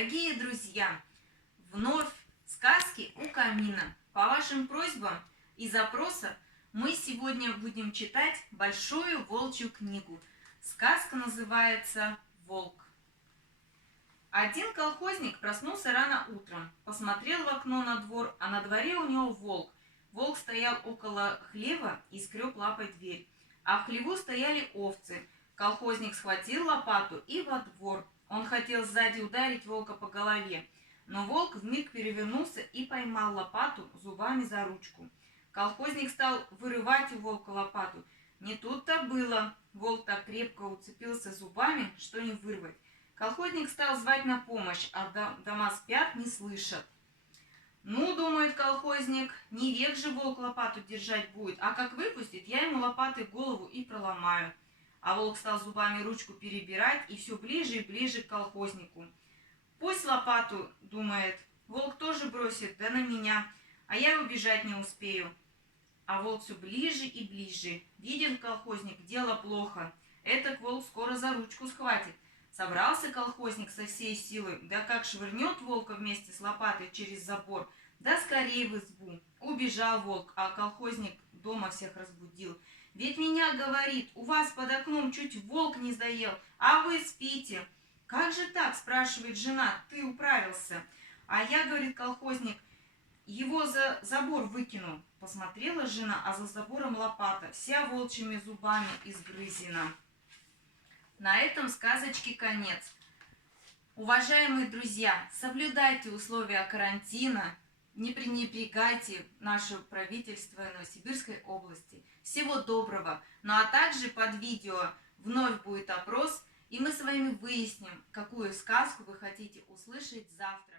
Дорогие друзья, вновь сказки у камина. По вашим просьбам и запросам мы сегодня будем читать большую волчью книгу. Сказка называется «Волк». Один колхозник проснулся рано утром, посмотрел в окно на двор, а на дворе у него волк. Волк стоял около хлева и скреб лапой дверь, а в хлеву стояли овцы. Колхозник схватил лопату и во двор. Он хотел сзади ударить волка по голове, но волк вмиг перевернулся и поймал лопату зубами за ручку. Колхозник стал вырывать у волка лопату. Не тут-то было. Волк так крепко уцепился зубами, что не вырвать. Колхозник стал звать на помощь, а дома спят, не слышат. Ну, думает колхозник, не век же волк лопату держать будет, а как выпустит, я ему лопатой голову и проломаю. А волк стал зубами ручку перебирать и все ближе и ближе к колхознику. Пусть лопату, думает, волк тоже бросит, да на меня, а я убежать не успею. А волк все ближе и ближе. Видит колхозник, дело плохо. Этак волк скоро за ручку схватит. Собрался колхозник со всей силы, да как швырнет волка вместе с лопатой через забор, да скорее в избу. Убежал волк, а колхозник дома всех разбудил. Ведь меня, говорит, у вас под окном чуть волк не заел, а вы спите. Как же так, спрашивает жена, ты управился? А я, говорит колхозник, его за забор выкинул. Посмотрела жена, а за забором лопата, вся волчьими зубами изгрызена. На этом сказочке конец. Уважаемые друзья, соблюдайте условия карантина, не пренебрегайте наше правительство Новосибирской области. Всего доброго. Ну а также под видео вновь будет опрос, и мы с вами выясним, какую сказку вы хотите услышать завтра.